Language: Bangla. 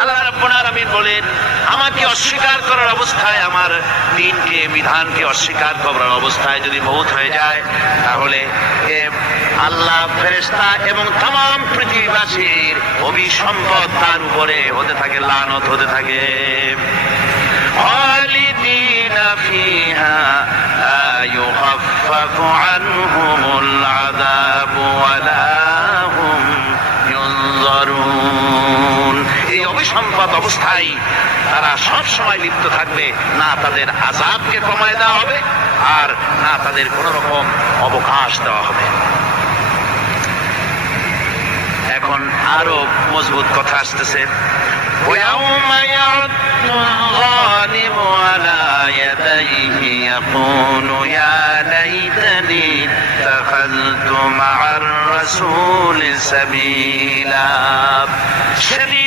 আল্লাহ রাব্বুল আলামিন বলেন, আমাকে অস্বীকার করার অবস্থায়, আমার দ্বীনকে, বিধানকে অস্বীকার করার অবস্থায় যদি মওত হয়ে যায়, তাহলে আল্লাহ, ফেরেশতা এবং तमाम পৃথিবীবাসীর অভিসম্পদ তার উপরে হতে থাকে, লানত হতে থাকে। খালিদিনা ফিহা লা ইউখাফফাফু আনহুমুল আযাবু ওয়া লা হুম ইউনজারুন। এই অভিসম্পদ অবস্থায় তারা সব সময় লিপ্ত থাকবে, না তাদের আযাবকে কমায় দেওয়া হবে আর না তাদের কোন রকম অবকাশ দেওয়া হবে। এখন আরো মজবুত কথা আসতেছে, وَيَوْمَ يَعُضُّ الظَّالِمُ عَلَى يَدَيْهِ يَقُولُ يَا لَيْتَنِي اتَّخَذْتُ مَعَ الرَّسُولِ سَبِيلًا। সেদিন